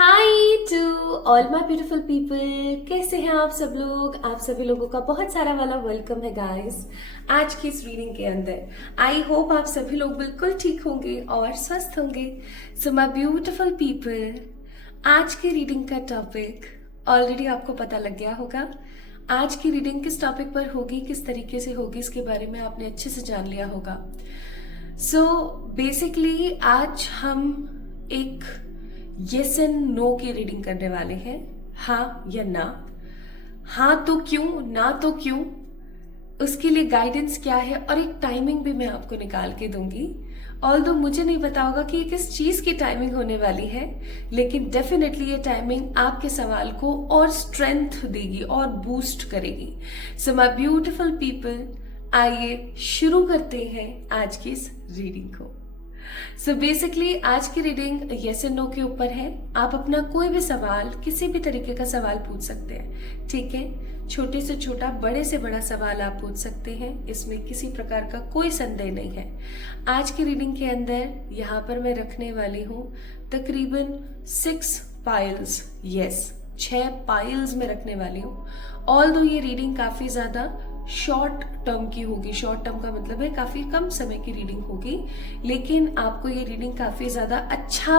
Hi to all my beautiful people. कैसे हैं आप सब लोग? आप सभी लोगों का बहुत सारा वाला वेलकम है गाइस आज की इस रीडिंग के अंदर। आई होप आप सभी लोग बिल्कुल ठीक होंगे और स्वस्थ होंगे। सो माय ब्यूटीफुल पीपल, आज की रीडिंग का टॉपिक ऑलरेडी आपको पता लग गया होगा। आज की रीडिंग किस टॉपिक पर होगी, किस तरीके से होगी, इसके बारे में आपने अच्छे से जान लिया होगा। सो बेसिकली आज हम एक यस एंड नो की रीडिंग करने वाले हैं। हाँ या ना, हाँ तो क्यों, ना तो क्यों, उसके लिए गाइडेंस क्या है और एक टाइमिंग भी मैं आपको निकाल के दूंगी। ऑल्दो मुझे नहीं पता होगा कि किस चीज की टाइमिंग होने वाली है, लेकिन डेफिनेटली ये टाइमिंग आपके सवाल को और स्ट्रेंथ देगी और बूस्ट करेगी। सो माय ब्यूटीफुल पीपल, आइए शुरू करते हैं आज की इस रीडिंग को। सो बेसिकली आज की रीडिंग यस एंड नो के ऊपर है। आप अपना कोई भी सवाल, किसी भी तरीके का सवाल पूछ सकते हैं, ठीक है। छोटे से छोटा, बड़े से बड़ा सवाल आप पूछ सकते हैं, इसमें किसी प्रकार का कोई संदेह नहीं है। आज की रीडिंग के अंदर यहाँ पर मैं रखने वाली हूँ तकरीबन 6 पाइल्स। यस, 6 पाइल्स में रखने वाली हूँ। ऑल्दो ये रीडिंग काफी ज्यादा शॉर्ट टर्म की होगी। शॉर्ट टर्म का मतलब है काफी कम समय की रीडिंग होगी, लेकिन आपको ये रीडिंग काफी ज्यादा अच्छा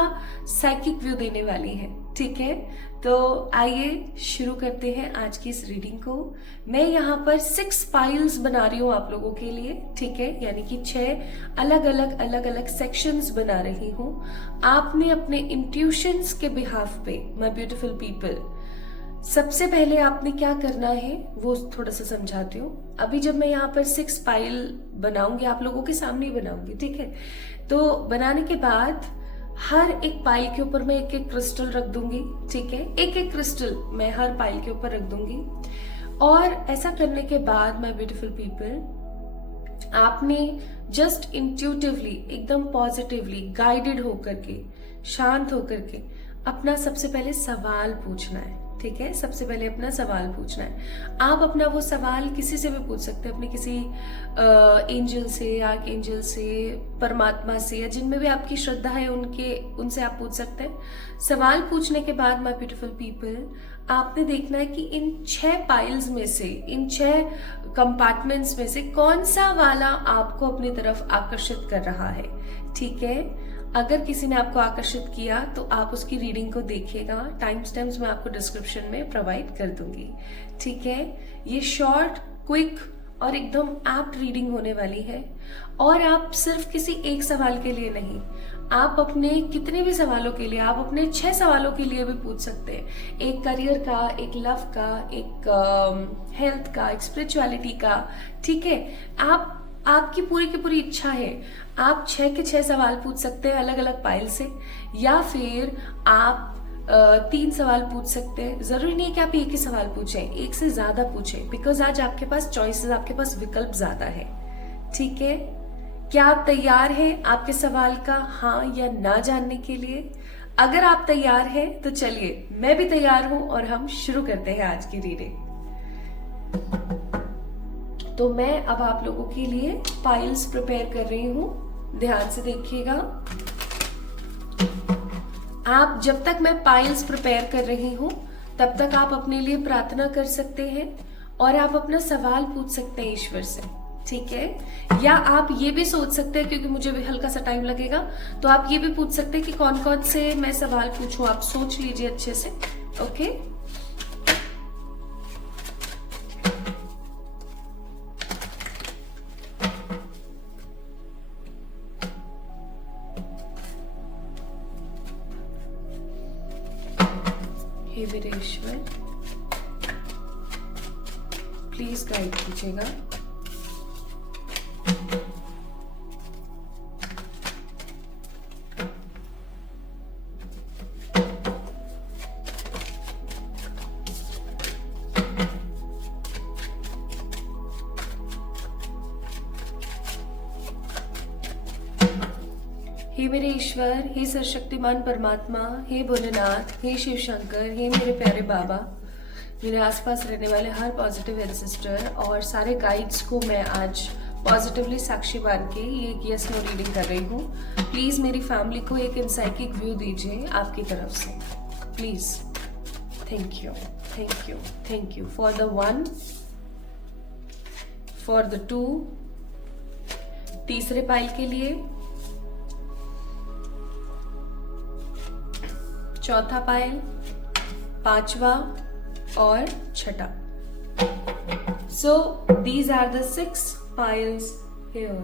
साइकिक व्यू देने वाली है, ठीक है। तो आइए शुरू करते हैं आज की इस रीडिंग को। मैं यहाँ पर 6 पाइल्स बना रही हूँ आप लोगों के लिए, ठीक है, यानी कि 6 अलग अलग सेक्शंस बना रही हूँ। आपने अपने इंट्यूशंस के बिहाफ पे, माय ब्यूटीफुल पीपल, सबसे पहले आपने क्या करना है वो थोड़ा सा समझाती हूँ। अभी जब मैं यहाँ पर 6 पाइल बनाऊंगी, आप लोगों के सामने ही बनाऊंगी, ठीक है। तो बनाने के बाद हर एक पाइल के ऊपर मैं एक एक क्रिस्टल रख दूंगी, ठीक है। एक एक क्रिस्टल मैं हर पाइल के ऊपर रख दूंगी। और ऐसा करने के बाद माय ब्यूटीफुल पीपल, आपने जस्ट इंट्यूटिवली, एकदम पॉजिटिवली गाइडेड होकर के, शांत होकर के अपना सबसे पहले सवाल पूछना है, ठीक है। सबसे पहले अपना सवाल पूछना है। आप अपना वो सवाल किसी से भी पूछ सकते हैं, अपने किसी एंजल से, आर्क एंजल से, परमात्मा से, या जिनमें भी आपकी श्रद्धा है उनसे आप पूछ सकते हैं। सवाल पूछने के बाद माय ब्यूटीफुल पीपल, आपने देखना है कि इन 6 पाइल्स में से, इन 6 कंपार्टमेंट्स में से कौन सा वाला आपको अपनी तरफ आकर्षित कर रहा है, ठीक है। अगर किसी ने आपको आकर्षित किया तो आप उसकी रीडिंग को देखिएगा। टाइम स्टैम्प्स मैं आपको डिस्क्रिप्शन में प्रोवाइड कर दूंगी, ठीक है। ये शॉर्ट, क्विक और एकदम एप्ट रीडिंग होने वाली है। और आप सिर्फ किसी एक सवाल के लिए नहीं, आप अपने कितने भी सवालों के लिए, आप अपने 6 सवालों के लिए भी पूछ सकते हैं। एक करियर का, एक लव का, एक हेल्थ का, एक स्पिरिचुअलिटी का, ठीक है। आपकी पूरी की पूरी इच्छा है, आप 6 के 6 सवाल पूछ सकते हैं अलग अलग पाइल से, या फिर आप 3 सवाल पूछ सकते हैं। जरूरी नहीं है कि आप एक ही सवाल पूछें, एक से ज्यादा पूछें, बिकॉज आज आपके पास चॉइसेस, आपके पास विकल्प ज्यादा है, ठीक है। क्या आप तैयार हैं आपके सवाल का हाँ या ना जानने के लिए? अगर आप तैयार हैं तो चलिए, मैं भी तैयार हूं और हम शुरू करते हैं आज की रीडिंग। तो मैं अब आप लोगों के लिए पाइल्स प्रिपेयर कर रही हूं, ध्यान से देखिएगा। आप जब तक मैं पाइल्स प्रिपेयर कर रही हूं तब तक आप अपने लिए प्रार्थना कर सकते हैं और आप अपना सवाल पूछ सकते हैं ईश्वर से, ठीक है। या आप ये भी सोच सकते हैं, क्योंकि मुझे भी हल्का सा टाइम लगेगा, तो आप ये भी पूछ सकते हैं कि कौन कौन से मैं सवाल पूछूं। आप सोच लीजिए अच्छे से, ओके। हे वीरेश्वर, प्लीज गाइड कीजिएगा। हे मेरे ईश्वर, हे सर्वशक्तिमान परमात्मा, हे भोलेनाथ, हे शिव शंकर, हे मेरे प्यारे बाबा, मेरे आसपास रहने वाले हर पॉजिटिव एंसेस्टर और सारे गाइड्स को मैं आज पॉजिटिवली साक्षी मान के ये एक यस नो रीडिंग कर रही हूँ। प्लीज मेरी फैमिली को एक इनसाइकिक व्यू दीजिए आपकी तरफ से, please. Thank you, thank you, thank you for the 1, for the 2, तीसरे पाइल के लिए, चौथा पाइल, पांचवा और छठा। So these are the 6 piles here।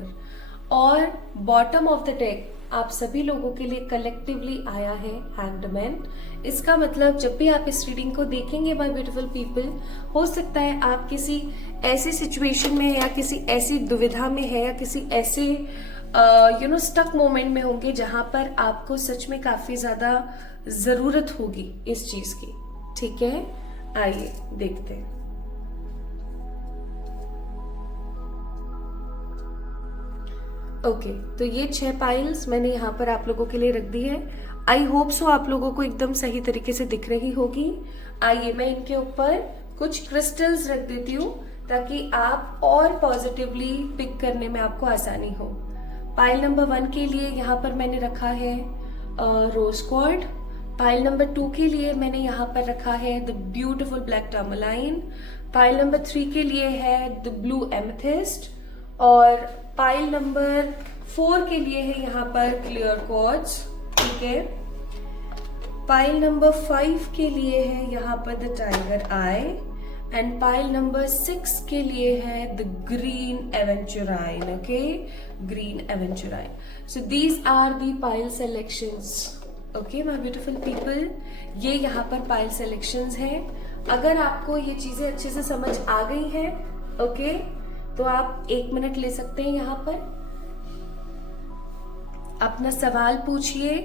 और बॉटम ऑफ द डेक आप सभी लोगों के लिए कलेक्टिवली आया है हैंडमैन। इसका मतलब जब भी आप इस रीडिंग को देखेंगे माय ब्यूटीफुल पीपल, हो सकता है आप किसी ऐसी सिचुएशन में है या किसी ऐसी दुविधा में है या किसी ऐसे स्टक मोमेंट में होंगे जहां पर आपको सच में काफी ज्यादा जरूरत होगी इस चीज की। ठीक है, आइए देखते हैं। ओके, तो ये 6 पाइल्स मैंने यहाँ पर आप लोगों के लिए रख दी है। आई होप सो आप लोगों को एकदम सही तरीके से दिख रही होगी। आइए मैं इनके ऊपर कुछ क्रिस्टल्स रख देती हूँ ताकि आप और पॉजिटिवली पिक करने में आपको आसानी हो। पाइल नंबर 1 के लिए यहाँ पर मैंने रखा है रोज क्वार्ट्ज। पाइल नंबर 2 के लिए मैंने यहाँ पर रखा है the beautiful black tourmaline. Pile number 3 के लिए है द ब्लू एमेथिस्ट। और पाइल नंबर 4 के लिए है यहाँ पर क्लियर क्वार्ट्ज। ठीक है, पाइल नंबर 5 के लिए है यहाँ पर the tiger eye. And pile number 6 के लिए है the green aventurine. Okay, green aventurine. So these are the pile selections. Okay my beautiful people, ये यहाँ पर पाइल सेलेक्शंस हैं। अगर आपको ये चीजें अच्छे से समझ आ गई हैं, ओके, तो आप 1 मिनट ले सकते हैं यहाँ पर, अपना सवाल पूछिए,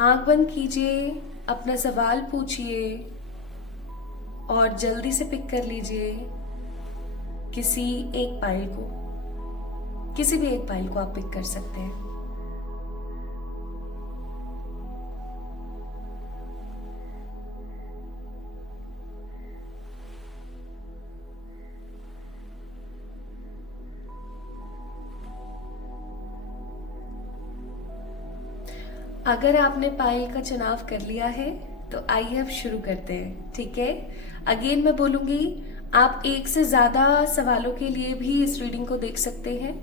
आंख बंद कीजिए, अपना सवाल पूछिए और जल्दी से पिक कर लीजिए किसी एक पाइल को, किसी भी एक पाइल को आप पिक कर सकते हैं। अगर आपने पाइल का चुनाव कर लिया है तो आइए अब शुरू करते हैं। ठीक है, अगेन मैं बोलूंगी, आप 1 से ज्यादा सवालों के लिए भी इस रीडिंग को देख सकते हैं।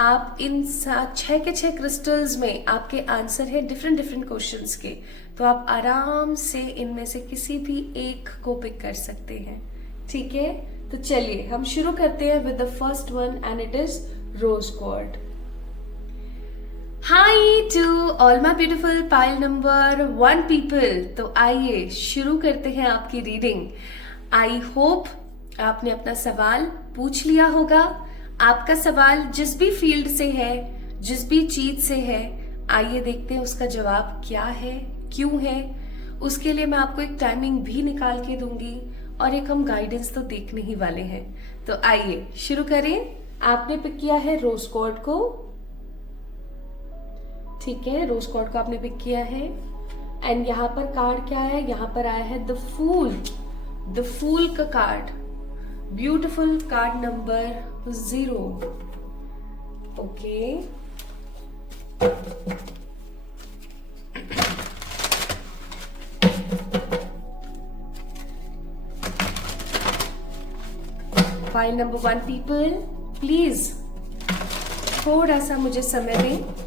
आप इन 6 के 6 क्रिस्टल्स में आपके आंसर है डिफरेंट क्वेश्चंस के, तो आप आराम से इनमें से किसी भी एक को पिक कर सकते हैं। ठीक है, तो चलिए हम शुरू करते हैं with the first one and it is rose quartz. Hi to all my beautiful pile number 1 people. तो आइए शुरू करते हैं आपकी रीडिंग। आई होप आपने अपना सवाल पूछ लिया होगा। आपका सवाल जिस भी फील्ड से है, जिस भी चीज से है, आइए देखते हैं उसका जवाब क्या है, क्यों है। उसके लिए मैं आपको एक टाइमिंग भी निकाल के दूंगी और एक हम गाइडेंस तो देखने ही वाले हैं। तो आइए शुरू करें। आपने पिक किया है रोज क्वार्ट्ज को। ठीक है, रोज क्वार्ट्ज को आपने पिक किया है। एंड यहाँ पर कार्ड क्या है, यहाँ पर आया है द फूल। द फूल का card, beautiful card number 0। Okay, file number 1 people, please थोड़ा सा मुझे समय दें।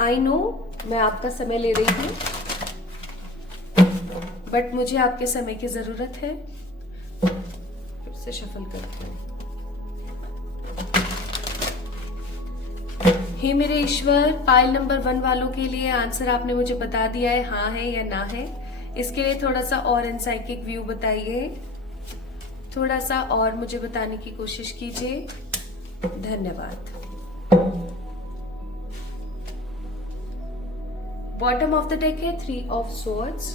आई नो मैं आपका समय ले रही हूं, बट मुझे आपके समय की जरूरत है। फिर से शफल करते हैं। हे मेरे ईश्वर, पाइल नंबर 1 वालों के लिए आंसर आपने मुझे बता दिया है, हाँ है या ना है। इसके लिए थोड़ा सा और इनसाइकिक व्यू बताइए, थोड़ा सा और मुझे बताने की कोशिश कीजिए। धन्यवाद। बॉटम ऑफ द डेक है 3 ऑफ स्वॉर्ड्स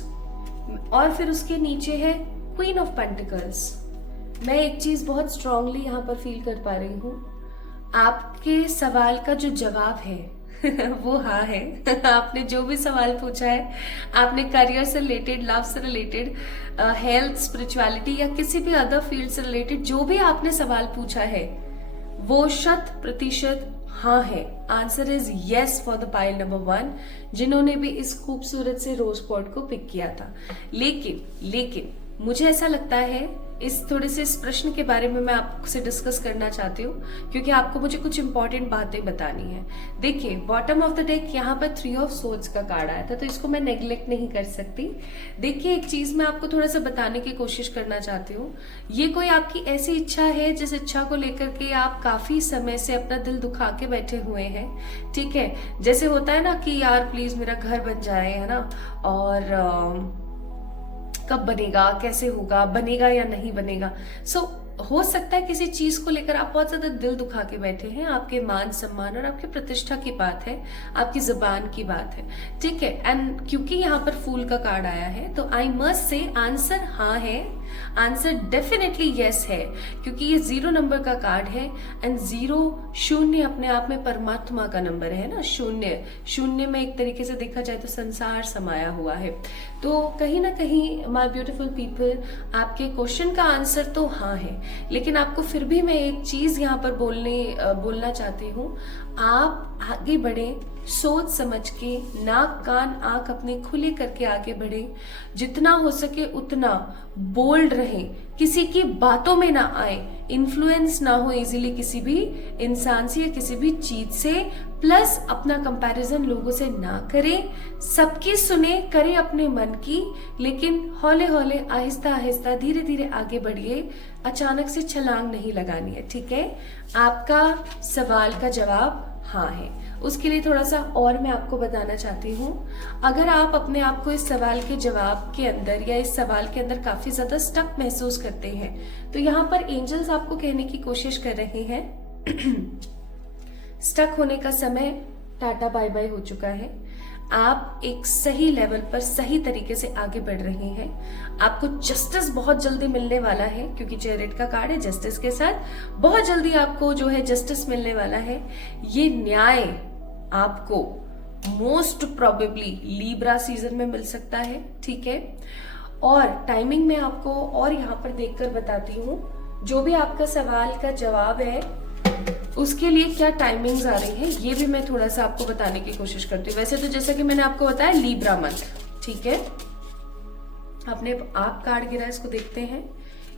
और फिर उसके नीचे है क्वीन ऑफ पेंटिकल्स। मैं एक चीज बहुत स्ट्रांगली यहाँ पर फील कर पा रही हूँ, आपके सवाल का जो जवाब है वो हाँ है। आपने जो भी सवाल पूछा है, आपने करियर से रिलेटेड, लव से रिलेटेड, हेल्थ, स्पिरिचुअलिटी या किसी भी अदर फील्ड से रिलेटेड जो भी आपने सवाल पूछा है, वो 100% हाँ है, answer is yes for the pile number 1 जिन्होंने भी इस खूबसूरत से रोज क्वार्ट को पिक किया था। लेकिन मुझे ऐसा लगता है इस थोड़े से इस प्रश्न के बारे में मैं आपसे डिस्कस करना चाहती हूँ क्योंकि आपको मुझे कुछ इंपॉर्टेंट बातें बतानी है। देखिए बॉटम ऑफ द डेक यहाँ पर 3 ऑफ सोर्ड्स का कार्ड आया था तो इसको मैं नेग्लेक्ट नहीं कर सकती। देखिए एक चीज मैं आपको थोड़ा सा बताने की कोशिश करना चाहती हूँ, ये कोई आपकी ऐसी इच्छा है जिस इच्छा को लेकर के आप काफी समय से अपना दिल दुखा के बैठे हुए हैं, ठीक है। जैसे होता है ना कि यार प्लीज मेरा घर बन जाए, है ना, और कब बनेगा, कैसे होगा, बनेगा या नहीं बनेगा। हो सकता है किसी चीज को लेकर आप बहुत ज्यादा दिल दुखा के बैठे हैं, आपके मान सम्मान और आपकी प्रतिष्ठा की बात है, आपकी जुबान की बात है, ठीक है। एंड क्योंकि यहाँ पर फूल का कार्ड आया है तो आई मस्ट से आंसर हाँ है, आंसर डेफिनेटली यस है क्योंकि ये 0 नंबर का कार्ड है एंड 0 शून्य अपने आप में परमात्मा का नंबर है ना। शून्य में एक तरीके से देखा जाए तो संसार समाया हुआ है। तो कहीं ना कहीं माय ब्यूटीफुल पीपल आपके क्वेश्चन का आंसर तो हाँ है, लेकिन आपको फिर भी मैं एक चीज यहाँ पर बोलना चाहती हूँ, आप आगे बढ़े सोच समझ के, नाक कान आंख अपने खुले करके आगे बढ़े, जितना हो सके उतना बोल्ड रहे, किसी की बातों में ना आए, इन्फ्लुएंस ना हो इजीली किसी भी इंसान से या किसी भी चीज से, प्लस अपना कंपैरिजन लोगों से ना करें, सबकी सुने, करे अपने मन की, लेकिन हौले हौले आहिस्ता आहिस्ता धीरे धीरे आगे बढ़िए, अचानक से छलांग नहीं लगानी है, ठीक है। आपका सवाल का जवाब हाँ है। उसके लिए थोड़ा सा और मैं आपको बताना चाहती हूँ, अगर आप अपने आप को इस सवाल के जवाब के अंदर या इस सवाल के अंदर काफी ज्यादा स्टक महसूस करते हैं तो यहाँ पर एंजल्स आपको कहने की कोशिश कर रहे हैं स्टक होने का समय टाटा बाय बाय हो चुका है, आप एक सही लेवल पर सही तरीके से आगे बढ़ रहे हैं, आपको जस्टिस बहुत जल्दी मिलने वाला है क्योंकि चैरिट का कार्ड है, जस्टिस के साथ बहुत जल्दी आपको जो है जस्टिस मिलने वाला है। ये न्याय आपको मोस्ट प्रोबेबली लीब्रा सीजन में मिल सकता है, ठीक है। और टाइमिंग में आपको और यहाँ पर देखकर बताती हूँ, जो भी आपका सवाल का जवाब है उसके लिए क्या टाइमिंग्स आ रही है ये भी मैं थोड़ा सा आपको बताने की कोशिश करती हूँ। वैसे तो जैसा कि मैंने आपको बताया लीब्रा मंथ, ठीक है। आपने आप कार्ड गिरा, इसको देखते हैं।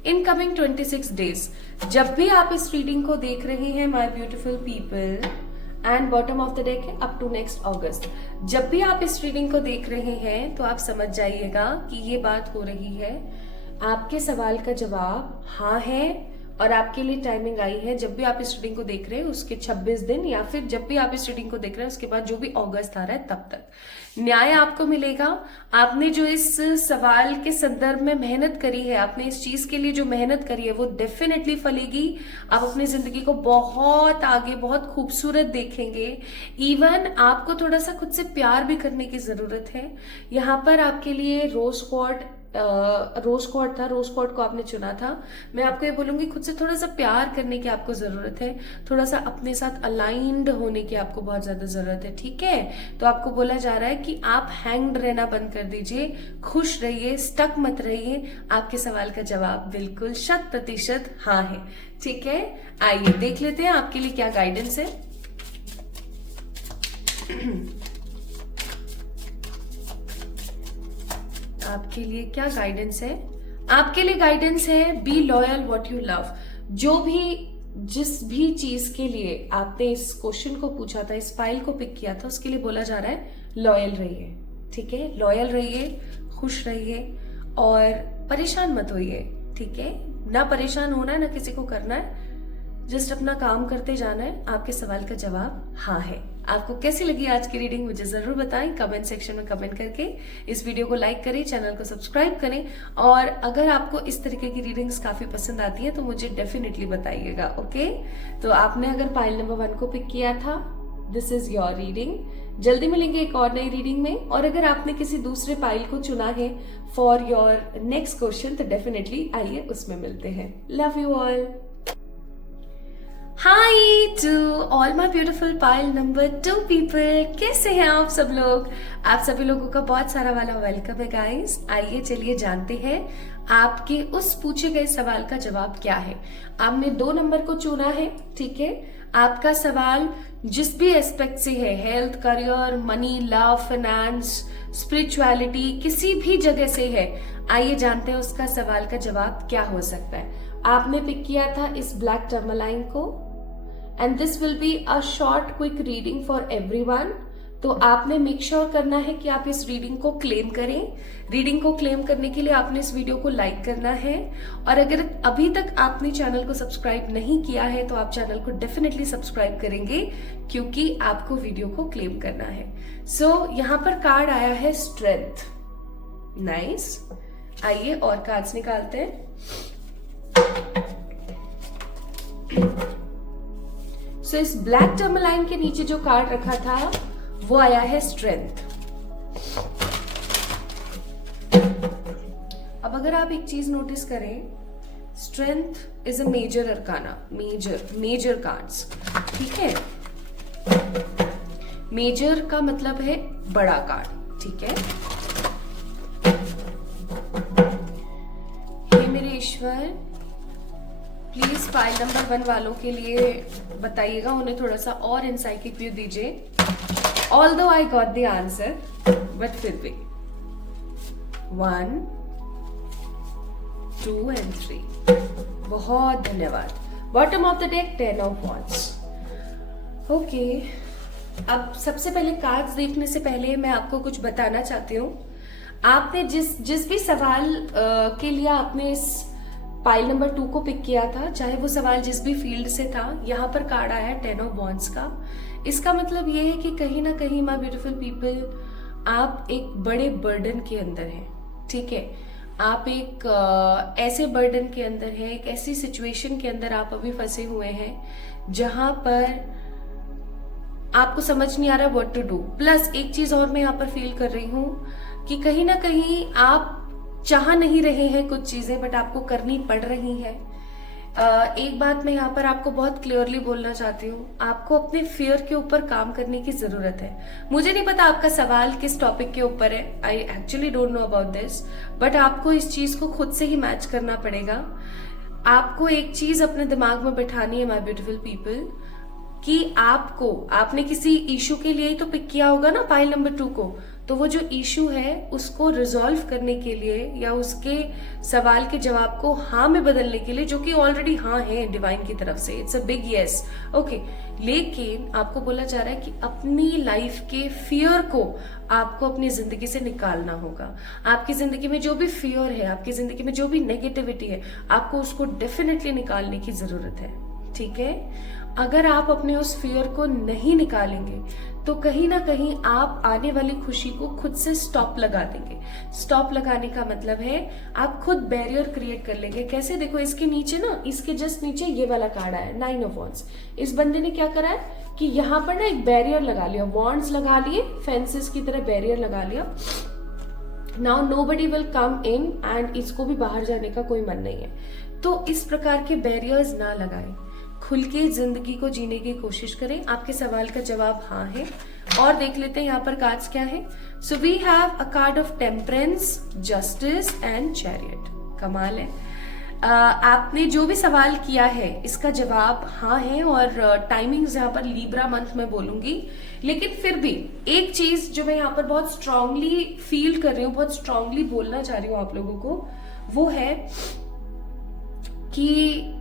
इनकमिंग 26 डेज, जब भी आप इस रीडिंग को देख रहे हैं my beautiful people, and bottom of the deck है अप टू नेक्स्ट अगस्त, जब भी आप इस रीडिंग को देख रहे हैं तो आप समझ जाइएगा कि ये बात हो रही है, आपके सवाल का जवाब हाँ है और आपके लिए टाइमिंग आई है। जब भी आप इस रीडिंग को देख रहे हैं उसके 26 दिन या फिर जब भी आप इस रीडिंग को देख रहे हैं उसके बाद जो भी अगस्त आ रहा है तब तक न्याय आपको मिलेगा। आपने जो इस सवाल के संदर्भ में मेहनत करी है, आपने इस चीज के लिए जो मेहनत करी है वो डेफिनेटली फलेगी। आप अपनी जिंदगी को बहुत आगे बहुत खूबसूरत देखेंगे। इवन आपको थोड़ा सा खुद से प्यार भी करने की जरूरत है। यहाँ पर आपके लिए रोज क्वार्ट था, रोज क्वार्ट को आपने चुना था। मैं आपको ये बोलूंगी खुद से थोड़ा सा प्यार करने की आपको जरूरत है, थोड़ा सा अपने साथ अलाइंड होने की आपको बहुत ज्यादा जरूरत है, ठीक है। तो आपको बोला जा रहा है कि आप हैंग्ड रहना बंद कर दीजिए, खुश रहिए, स्टक मत रहिए। आपके सवाल का जवाब बिल्कुल 100% हाँ है, ठीक है। आइए देख लेते हैं आपके लिए क्या गाइडेंस है। आपके लिए क्या गाइडेंस है? आपके लिए गाइडेंस है be loyal what you love. जिस भी चीज के लिए आपने इस क्वेश्चन को पूछा था, इस फाइल को पिक किया था, उसके लिए बोला जा रहा है लॉयल रहिए, ठीक है। लॉयल रहिए, खुश रहिए और परेशान मत होइए, ठीक है। ना परेशान होना है ना किसी को करना है, जस्ट अपना काम करते जाना है। आपके सवाल का जवाब हाँ है। आपको कैसी लगी आज की रीडिंग मुझे जरूर बताएं कमेंट सेक्शन में कमेंट करके। इस वीडियो को लाइक करें, चैनल को सब्सक्राइब करें और अगर आपको इस तरीके की रीडिंग्स काफी पसंद आती है तो मुझे डेफिनेटली बताइएगा, ओके। तो आपने अगर पाइल नंबर 1 को पिक किया था, दिस इज योर रीडिंग। जल्दी मिलेंगे एक और नई रीडिंग में। और अगर आपने किसी दूसरे पाइल को चुना है फॉर योर नेक्स्ट क्वेश्चन तो डेफिनेटली आइए उसमें मिलते हैं। Love you all. Hi to all my beautiful pile number 2 people, कैसे हैं आप सब लोग? आप सभी लोगों का बहुत सारा वाला वेलकम है गाइस। आइए चलिए जानते हैं आपके उस पूछे गए सवाल का जवाब क्या है। आपने 2 नंबर को चुना है, ठीक है। आपका सवाल जिस भी एस्पेक्ट से है, health, career, money, love, finance, spirituality, किसी भी जगह से है, आइए जानते हैं उसका सवाल का जवाब क्या हो सकता है। आपने पिक किया था इस ब्लैक टर्मलाइन को, and this will be a short quick reading for everyone. तो आपने मेक श्योर करना है कि आप इस रीडिंग को क्लेम करें। रीडिंग को क्लेम करने के लिए आपने इस वीडियो को लाइक करना है, और अगर अभी तक आपने चैनल को सब्सक्राइब नहीं किया है तो आप चैनल को डेफिनेटली सब्सक्राइब करेंगे, क्योंकि आपको वीडियो को क्लेम करना है। सो यहाँ पर कार्ड आया है स्ट्रेंथ। नाइस। आइए और कार्ड्स निकालते हैं। सो इस ब्लैक टर्मलाइन के नीचे जो कार्ड रखा था वो आया है स्ट्रेंथ। अब अगर आप एक चीज नोटिस करें, strength is a major arcana, major cards, ठीक है। मेजर का मतलब है बड़ा कार्ड, ठीक है। हे मेरे ईश्वर, प्लीज फाइल नंबर 1 वालों के लिए बताइएगा, उन्हें थोड़ा सा और इनसाइटिक व्यू दीजिए। Although I got the answer, but फिर भी 1, 2 and 3। बहुत धन्यवाद। Bottom of the deck 10 of Wands। Okay, अब सबसे पहले कार्ड्स देखने से पहले मैं आपको कुछ बताना चाहती हूँ। आपने जिस भी सवाल के लिए आपने इस पाइल नंबर 2 को पिक किया था, चाहे वो सवाल जिस भी फील्ड से था, यहाँ पर कार्ड आया है 10 of Wands का। इसका मतलब ये है कि कहीं ना कहीं माय ब्यूटीफुल पीपल, आप एक बड़े बर्डन के अंदर हैं, ठीक है। आप एक ऐसे बर्डन के अंदर हैं, एक ऐसी सिचुएशन के अंदर आप अभी फंसे हुए हैं जहां पर आपको समझ नहीं आ रहा व्हाट टू डू। प्लस एक चीज और मैं यहाँ पर फील कर रही हूँ कि कहीं ना कहीं आप चाह नहीं रहे हैं कुछ चीजें, बट आपको करनी पड़ रही हैं। एक बात मैं यहाँ पर आपको बहुत क्लियरली बोलना चाहती हूँ, आपको अपने फियर के ऊपर काम करने की जरूरत है। मुझे नहीं पता आपका सवाल किस टॉपिक के ऊपर है, I actually don't know about this, but आपको इस चीज को खुद से ही मैच करना पड़ेगा। आपको एक चीज अपने दिमाग में बिठानी है माय ब्यूटीफुल पीपल, कि आपने किसी इशू के लिए ही तो पिक किया होगा ना पाइल नंबर 2 को, तो वो जो इशू है उसको रिजॉल्व करने के लिए या उसके सवाल के जवाब को हाँ में बदलने के लिए, जो कि ऑलरेडी हाँ है डिवाइन की तरफ से, it's a big yes, okay. लेकिन आपको बोला जा रहा है कि अपनी लाइफ के फियर को आपको अपनी जिंदगी से निकालना होगा। आपकी जिंदगी में जो भी फियर है, आपकी जिंदगी में जो भी नेगेटिविटी है, आपको उसको डेफिनेटली निकालने की जरूरत है, ठीक है। अगर आप अपने उस फियर को नहीं निकालेंगे तो कहीं ना कहीं आप आने वाली खुशी को खुद से स्टॉप लगा देंगे। स्टॉप लगाने का मतलब है आप खुद बैरियर क्रिएट कर लेंगे। कैसे? देखो, इसके नीचे ना, इसके जस्ट नीचे ये वाला कार्ड आया है 9 of Wands। इस बंदे ने क्या करा है कि यहाँ पर ना एक बैरियर लगा लिया, वॉन्ड्स लगा लिए, फेंसेस की तरह बैरियर लगा लिया। Now nobody will come in, and इसको भी बाहर जाने का कोई मन नहीं है। तो इस प्रकार के बैरियर्स ना लगाएं, खुल के जिंदगी को जीने की कोशिश करें। आपके सवाल का जवाब हाँ है। और देख लेते हैं यहाँ पर कार्ड्स क्या है। So we have a card of temperance, justice and chariot. कमाल है। आपने जो भी सवाल किया है इसका जवाब हाँ है, और टाइमिंग्स यहाँ पर लीब्रा मंथ में बोलूंगी। लेकिन फिर भी एक चीज जो मैं यहाँ पर बहुत स्ट्रांगली फील कर रही हूँ, बहुत स्ट्रांगली बोलना चाह रही हूँ आप लोगों को, वो है कि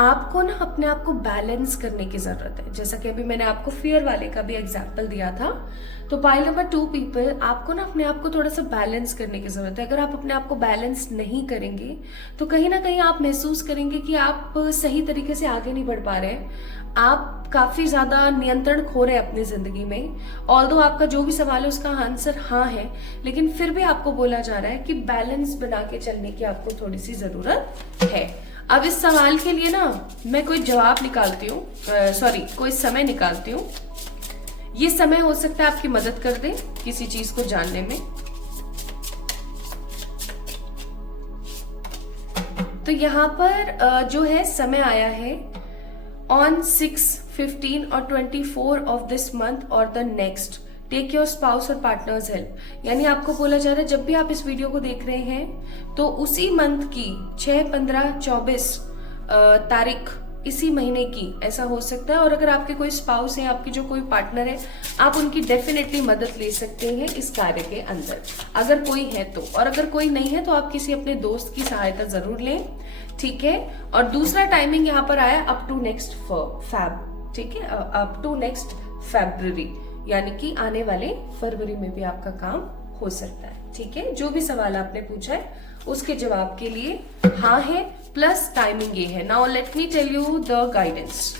आपको ना अपने आप को बैलेंस करने की जरूरत है। जैसा कि अभी मैंने आपको फियर वाले का भी एग्जांपल दिया था, तो पाइल नंबर 2 पीपल, आपको ना अपने आप को थोड़ा सा बैलेंस करने की जरूरत है। अगर आप अपने आप को बैलेंस नहीं करेंगे तो कहीं ना कहीं आप महसूस करेंगे कि आप सही तरीके से आगे नहीं बढ़ पा रहे हैं, आप काफी ज्यादा नियंत्रण खो रहे हैं अपनी जिंदगी में। ऑल्दो आपका जो भी सवाल है उसका आंसर हाँ है, लेकिन फिर भी आपको बोला जा रहा है कि बैलेंस बना के चलने की आपको थोड़ी सी जरूरत है। अब इस सवाल के लिए ना मैं कोई जवाब निकालती हूँ, कोई समय निकालती हूँ। ये समय हो सकता है आपकी मदद कर दे किसी चीज को जानने में। तो यहाँ पर जो है समय आया है ऑन 6, 15 और 24 ऑफ दिस मंथ और the next, take your spouse और पार्टनर्स हेल्प। यानी आपको बोला जा रहा है जब भी आप इस वीडियो को देख रहे हैं तो उसी मंथ की 6, 15, 24 तारीख इसी महीने की, ऐसा हो सकता है। और अगर आपके कोई स्पाउस है, आपकी जो कोई पार्टनर है, आप उनकी डेफिनेटली मदद ले सकते हैं इस कार्य के अंदर, अगर कोई है तो। और अगर कोई नहीं है तो आप किसी अपने दोस्त की सहायता जरूर लें, ठीक है। और दूसरा टाइमिंग यहाँ पर आया अप टू नेक्स्ट फैब, ठीक है, अप टू नेक्स्ट फरवरी, यानी कि आने वाले फरवरी में भी आपका काम हो सकता है, ठीक है। जो भी सवाल आपने पूछा है उसके जवाब के लिए हाँ है, प्लस टाइमिंग ये है। Now let me tell you the guidance.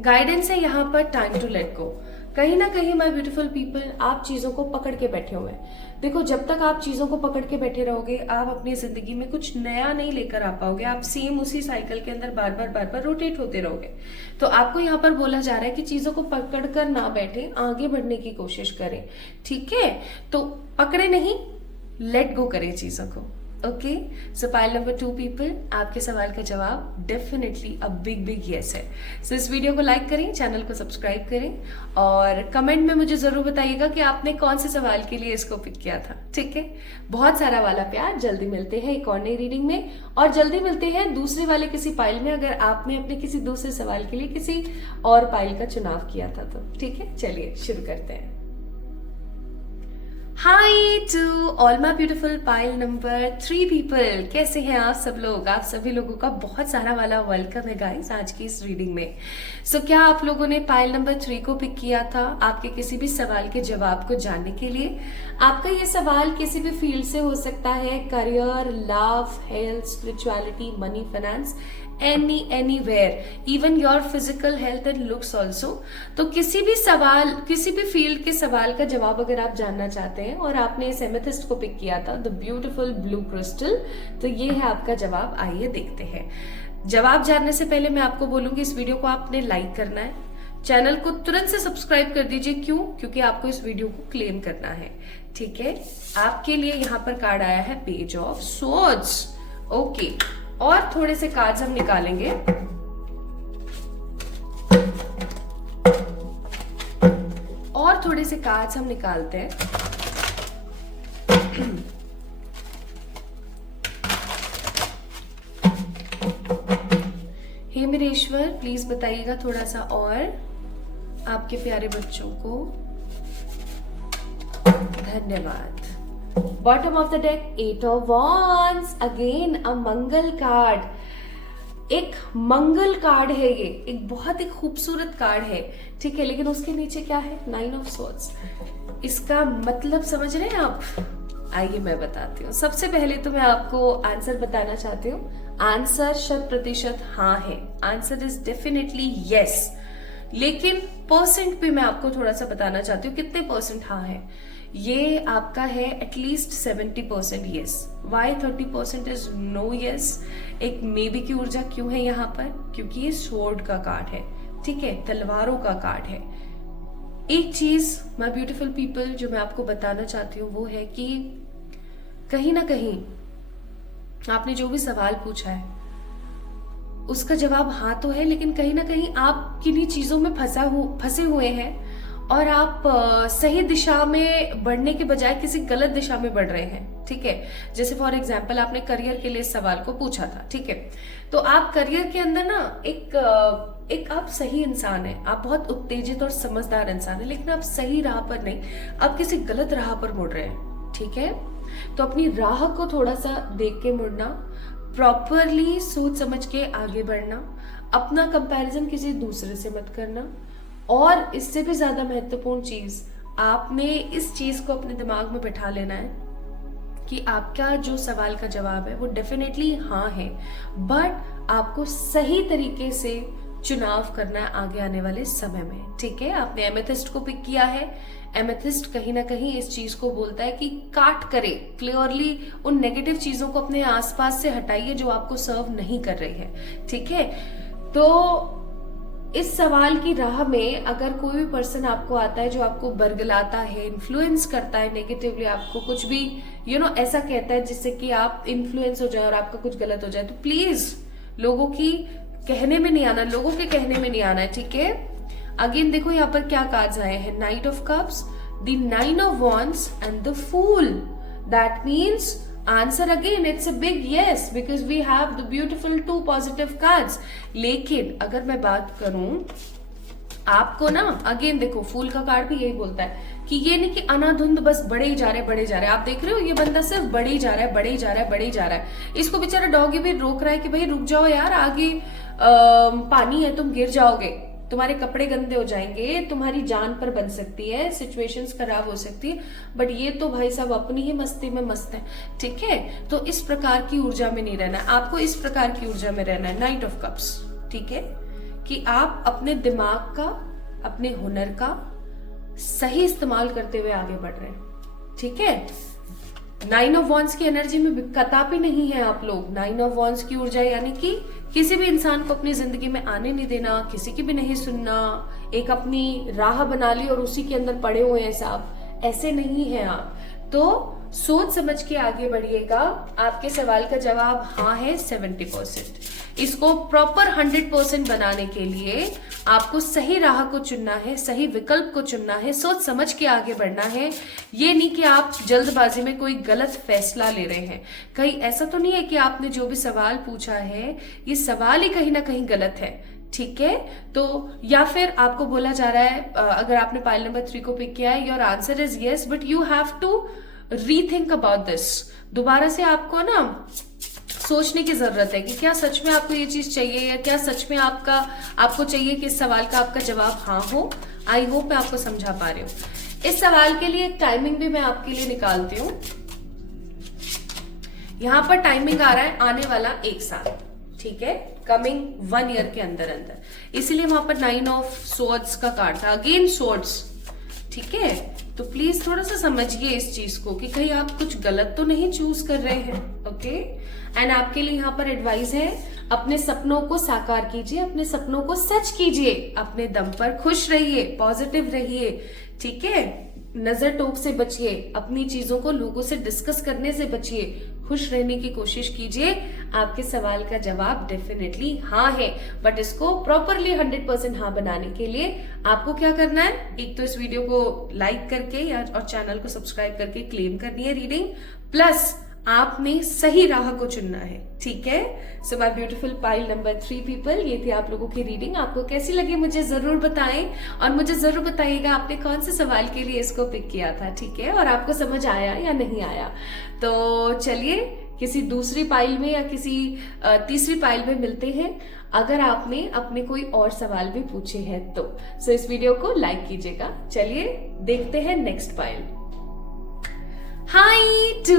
Guidance है यहाँ पर टाइम टू लेट गो। कहीं ना कहीं माय ब्यूटीफुल पीपल, आप चीजों को पकड़ के बैठे हुए हैं। देखो, जब तक आप चीजों को पकड़ के बैठे रहोगे, आप अपनी जिंदगी में कुछ नया नहीं लेकर आ पाओगे। आप सेम उसी साइकिल के अंदर बार बार रोटेट होते रहोगे। तो आपको यहाँ पर बोला जा रहा है कि चीजों को पकड़ कर ना बैठे, आगे बढ़ने की कोशिश करें, ठीक है। तो पकड़े नहीं, लेट गो करें चीजों को, ओके। सो पाइल नंबर 2 पीपल, आपके सवाल का जवाब डेफिनेटली अ बिग यस है। सो इस वीडियो को लाइक करें, चैनल को सब्सक्राइब करें और कमेंट में मुझे जरूर बताइएगा कि आपने कौन से सवाल के लिए इसको पिक किया था, ठीक है। बहुत सारा वाला प्यार। जल्दी मिलते हैं एक और नई रीडिंग में, और जल्दी मिलते हैं दूसरे वाले किसी पाइल में, अगर आपने अपने किसी दूसरे सवाल के लिए किसी और पाइल का चुनाव किया था तो, ठीक है। चलिए शुरू करते हैं। Hi to all my beautiful pile number 3 people, कैसे हैं आप सब लोग। आप सभी लोगों का बहुत सारा वाला वेलकम है गाइस आज की इस रीडिंग में। सो क्या आप लोगों ने पाइल नंबर 3 को पिक किया था आपके किसी भी सवाल के जवाब को जानने के लिए। आपका ये सवाल किसी भी फील्ड से हो सकता है, career, love, health, spirituality, money, finance, anywhere, even your physical health and looks also. तो किसी भी फील्ड के सवाल का जवाब अगर आप जानना चाहते हैं और आपने इस एमेथिस्ट को पिक किया था, द ब्यूटिफुल ब्लू क्रिस्टल, तो ये है आपका जवाब। आइए देखते हैं। जवाब जानने से पहले मैं आपको बोलूंगी इस वीडियो को आपने लाइक करना है, चैनल को तुरंत से सब्सक्राइब कर दीजिए। क्यों? क्योंकि आपको इस वीडियो को क्लेम करना है, ठीक है। आपके लिए यहाँ पर कार्ड आया है पेज ऑफ स्वॉर्ड्स, ओके। और थोड़े से कार्ड्स हम निकालेंगे। और थोड़े से कार्ड्स हम निकालते हैं। हे मेरे ईश्वर, प्लीज बताइएगा थोड़ा सा और आपके प्यारे बच्चों को। धन्यवाद। Bottom of the deck 8 of wands, again a Mangal card. एक मंगल कार्ड है ये, एक बहुत ही खूबसूरत कार्ड है, ठीक है। लेकिन उसके नीचे क्या है? 9 ऑफ स्वॉर्ड्स। इसका मतलब समझ रहे हैं आप? आइए मैं बताती हूँ। सबसे पहले तो मैं आपको आंसर बताना चाहती हूँ। आंसर 100% हाँ है। Answer is definitely yes. लेकिन परसेंट पे मैं आपको थोड़ा सा बताना चाहती हूँ कितने परसेंट हाँ है। ये आपका है at least 70% yes. Why 30% is no yes. एक मे बी की ऊर्जा क्यों है यहाँ पर? क्योंकि ये स्वॉर्ड का कार्ड है, ठीक है, तलवारों का कार्ड है। एक चीज माय ब्यूटीफुल पीपल जो मैं आपको बताना चाहती हूँ वो है कि कहीं ना कहीं आपने जो भी सवाल पूछा है उसका जवाब हाँ तो है, लेकिन कहीं ना कहीं आप किन्हीं चीजों में फंसे हुए हैं और आप सही दिशा में बढ़ने के बजाय किसी गलत दिशा में बढ़ रहे हैं, ठीक है। जैसे फॉर एग्जाम्पल आपने करियर के लिए इस सवाल को पूछा था, ठीक है। तो आप करियर के अंदर ना एक आप सही इंसान है, आप बहुत उत्तेजित और समझदार इंसान है, लेकिन आप सही राह पर नहीं, आप किसी गलत राह पर मुड़ रहे हैं, ठीक है। तो अपनी राह को थोड़ा सा देख के मुड़ना, प्रॉपरली सोच समझ के आगे बढ़ना, अपना कंपैरिजन किसी दूसरे से मत करना। और इससे भी ज्यादा महत्वपूर्ण चीज, आपने इस चीज को अपने दिमाग में बैठा लेना है कि आपका जो सवाल का जवाब है वो डेफिनेटली हाँ है, बट आपको सही तरीके से चुनाव करना है आगे आने वाले समय में, ठीक है। आपने एमेथिस्ट को पिक किया है। एमेथिस्ट कहीं ना कहीं इस चीज को बोलता है कि काट करे, क्लियरली उन नेगेटिव चीजों को अपने आसपास से हटाइए जो आपको सर्व नहीं कर रही है, ठीक है। तो इस सवाल की राह में अगर कोई भी पर्सन आपको आता है जो आपको बरगलाता है, इन्फ्लुएंस करता है नेगेटिवली, आपको कुछ भी ऐसा कहता है जिससे कि आप इन्फ्लुएंस हो जाए और आपका कुछ गलत हो जाए, तो प्लीज लोगों की कहने में नहीं आना, लोगों के कहने में नहीं आना है, ठीक है। अगेन देखो यहाँ पर क्या कार्ड्स आए हैं, knight of cups, the 9 of wands and the fool. That means answer again it's a big yes because we have the beautiful 2 positive cards. लेकिन अगर मैं बात करूं आपको ना, अगेन देखो फूल का कार्ड भी यही बोलता है कि ये नहीं कि अनाधुंध बस बढ़े ही जा रहे बढ़े जा रहे। आप देख रहे हो ये बंदा सिर्फ बढ़े ही जा रहा है बढ़े ही जा रहा है बढ़े ही जा रहा है। इसको बेचारा डॉगी भी रोक रहा है कि भाई रुक जाओ यार, आगे पानी है, तुम गिर जाओगे, तुम्हारे कपड़े गंदे हो जाएंगे, तुम्हारी जान पर बन सकती है, सिचुएशंस खराब हो सकती है। बट ये तो भाई साहब अपनी ही मस्ती में मस्त है, ठीक है। तो इस प्रकार की ऊर्जा में नहीं रहना है आपको, इस प्रकार की ऊर्जा में रहना है। नाइट ऑफ कप्स, ठीक है, कि आप अपने दिमाग का, अपने हुनर का सही इस्तेमाल करते हुए आगे बढ़ रहे हैं, ठीक है। 9 ऑफ वॉन्ड्स की एनर्जी में कदापि नहीं है आप लोग। 9 ऑफ वॉन्ड्स की ऊर्जा यानी कि किसी भी इंसान को अपनी जिंदगी में आने नहीं देना, किसी की भी नहीं सुनना, एक अपनी राह बना ली और उसी के अंदर पड़े हुए हैं साहब, ऐसे नहीं है आप। तो सोच समझ के आगे बढ़िएगा। आपके सवाल का जवाब हाँ है 70%। इसको प्रॉपर 100% बनाने के लिए आपको सही राह को चुनना है, सही विकल्प को चुनना है, सोच समझ के आगे बढ़ना है। ये नहीं कि आप जल्दबाजी में कोई गलत फैसला ले रहे हैं। कहीं ऐसा तो नहीं है कि आपने जो भी सवाल पूछा है ये सवाल ही कहीं ना कहीं गलत है, ठीक है। तो या फिर आपको बोला जा रहा है, अगर आपने पाइल नंबर 3 को पिक किया है, your answer is yes but you have to rethink about this. दोबारा से आपको ना सोचने की जरूरत है कि क्या सच में आपको ये चीज चाहिए, या क्या सच में आपको चाहिए कि इस सवाल का आपका जवाब हाँ हो। आई होप मैं आपको समझा पा रही हूँ। इस सवाल के लिए एक टाइमिंग भी मैं आपके लिए निकालती हूँ। यहां पर टाइमिंग आ रहा है आने वाला 1 साल, ठीक है, कमिंग 1 ईयर के अंदर अंदर। इसीलिए वहां पर 9 ऑफ सोर्ड्स का कार्ड था, अगेन सोर्ड्स, ठीक है। तो प्लीज थोड़ा सा समझिए इस चीज को कि कहीं आप कुछ गलत तो नहीं चूज कर रहे हैं, ओके। एंड आपके लिए यहाँ पर एडवाइस है, अपने सपनों को साकार कीजिए, अपने सपनों को सच कीजिए, अपने दम पर खुश रहिए, पॉजिटिव रहिए, ठीक है। नजर टोक से बचिए, अपनी चीजों को लोगों से डिस्कस करने से बचिए, खुश रहने की कोशिश कीजिए। आपके सवाल का जवाब डेफिनेटली हाँ है, बट इसको प्रॉपरली 100% हाँ बनाने के लिए आपको क्या करना है, एक तो इस वीडियो को लाइक करके और चैनल को सब्सक्राइब करके क्लेम करनी है रीडिंग, प्लस आपने सही राह को चुनना है, ठीक है। So my beautiful pile number 3 people, ये थी आप लोगों की रीडिंग। आपको कैसी लगी मुझे जरूर बताएं, और मुझे जरूर बताइएगा आपने कौन से सवाल के लिए इसको पिक किया था, ठीक है, और आपको समझ आया या नहीं आया। तो चलिए किसी दूसरी पाइल में या किसी तीसरी पाइल में मिलते हैं, अगर आपने अपने कोई और सवाल भी पूछे हैं तो। सो इस वीडियो को लाइक कीजिएगा। चलिए देखते हैं next pile. Hi to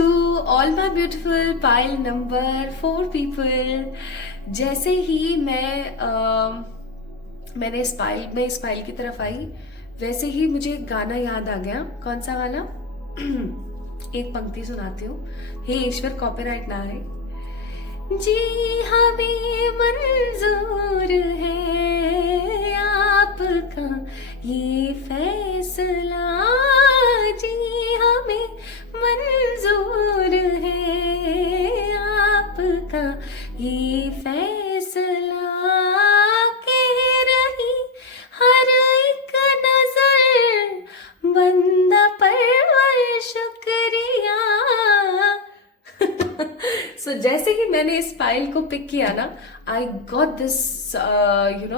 all my beautiful pile number 4 people। जैसे ही मैंने इस पाइल की तरफ आई, वैसे ही मुझे एक गाना याद आ गया। कौन सा वाला? एक पंक्ति सुनाती हूँ, हे ईश्वर कॉपीराइट ना आए। जी हमें मंजूर है आपका ये फैसला, जी हमें मंजूर है आपका ये फैसला, कह रही हर एक नजर बंदा परवर शुक्रिया। सो जैसे ही मैंने इस फाइल को पिक किया ना, आई गॉट दिस